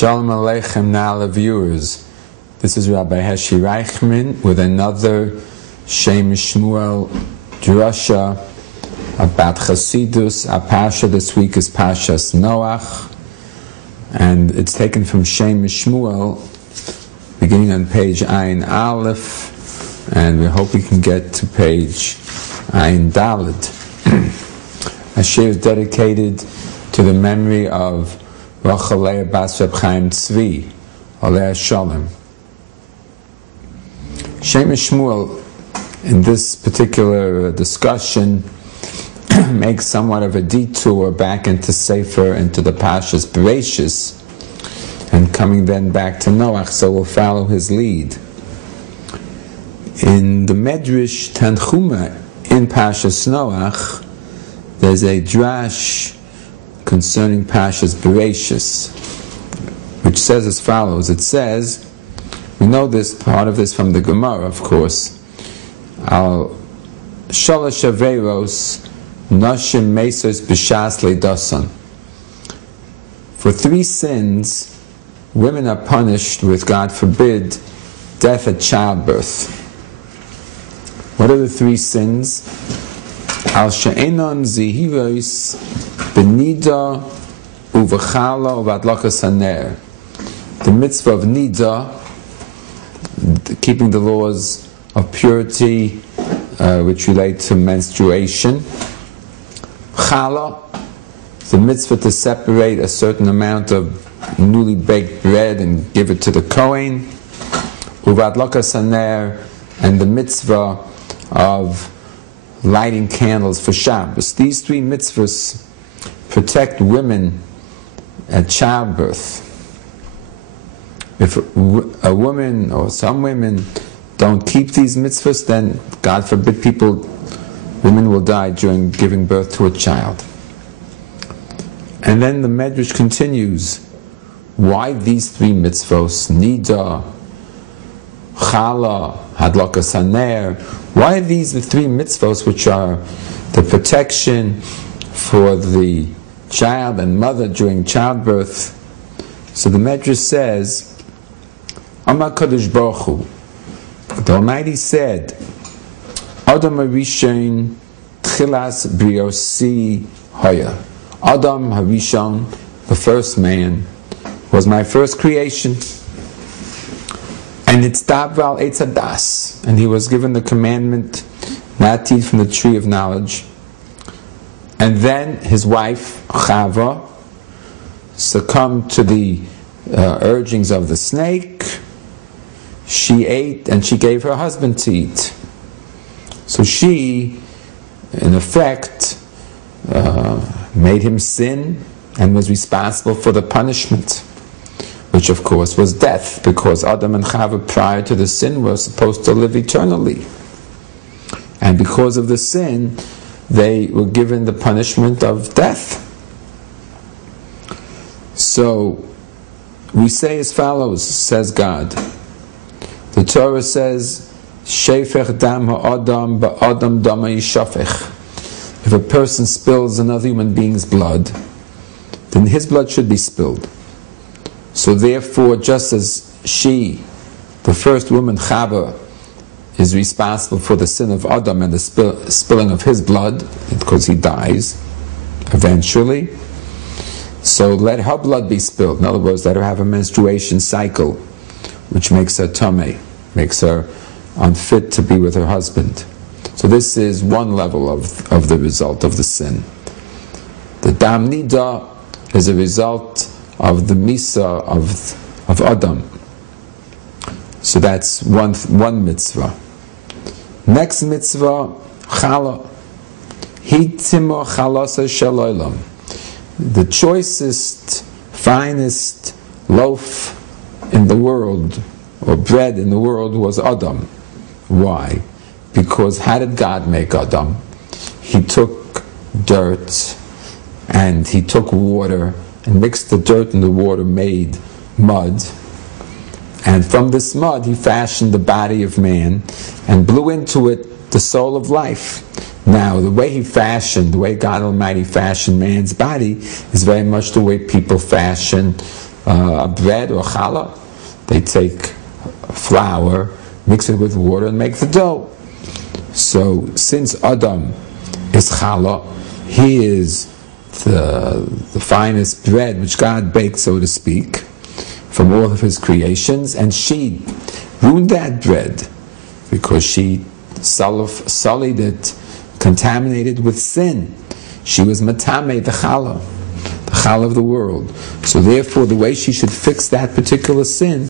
Shalom Aleichem Nala viewers. This is Rabbi Heshi Reichman with another Shem Shmuel Drasha about Chasidus. Our Parsha this week is Parshat Noach, and it's taken from Shem Shmuel, beginning on page Ayin Aleph, and we hope we can get to page Ayin Dalet. Ashir is dedicated to the memory of Rachalea Bas Reb Chaim Tzvi, Alei Shalom. Shem Shmuel, in this particular discussion, makes somewhat of a detour back into Sefer, into the Parshas Bereshis, and coming then back to Noach, so we'll follow his lead. In the Medrash Tanchuma in Parshas Noach, there's a drash concerning Parshas Bereshis, which says as follows. It says, we know this part of this from the Gemara, of course. Al shalosh averos nashim mesos b'shas leidasan. For 3 sins, women are punished with, God forbid, death at childbirth. What are the 3 sins? Al she'enon zihiros benida uvachala uvadlakas haner. The mitzvah of nida, keeping the laws of purity, which relate to menstruation. Chala, the mitzvah to separate a certain amount of newly baked bread and give it to the Kohen. Uvadlakas haner, and the mitzvah of lighting candles for Shabbos. These 3 mitzvahs protect women at childbirth. If a woman or some women don't keep these mitzvahs, then God forbid women will die during giving birth to a child. And then the Medrash continues. Why these 3 mitzvahs? Nida, Chala, Hadlakas Haner. Why are these the 3 mitzvahs which are the protection for the child and mother during childbirth? So the Medrash says, Amar Kadosh Baruch Hu, the Almighty said, Adam Harishon Tchilas Briosi Haya. Adam Harishon, the first man, was my first creation. And it's Dabral Eitz Hadas, and he was given the commandment not to eat from the tree of knowledge. And then his wife Chava succumbed to the urgings of the snake. She ate, and she gave her husband to eat. So she, in effect, made him sin and was responsible for the punishment, which of course was death, because Adam and Chava prior to the sin were supposed to live eternally. And because of the sin, they were given the punishment of death. So, we say as follows, says God. The Torah says, Shefech dam ha'adam ba'adam dama yishafech. If a person spills another human being's blood, then his blood should be spilled. So therefore, just as she, the first woman, Chava, is responsible for the sin of Adam and the spilling of his blood, because he dies eventually, so let her blood be spilled. In other words, let her have a menstruation cycle, which makes her tamei, makes her unfit to be with her husband. So this is one level of the result of the sin. The dam nida is a result of the misa of Adam. So that's one mitzvah. Next mitzvah, chala. Hitimo chalasa shalolam. The choicest, finest loaf in the world, or bread in the world, was Adam. Why? Because how did God make Adam? He took dirt and he took water and mixed the dirt and the water, made mud. And from this mud he fashioned the body of man and blew into it the soul of life. Now, the way the way God Almighty fashioned man's body is very much the way people fashion bread or challah. They take flour, mix it with water, and make the dough. So since Adam is challah, he is the finest bread which God baked, so to speak, from all of his creations, and she ruined that bread because she sullied it, contaminated with sin. She was matame, the challah of the world. So therefore, the way she should fix that particular sin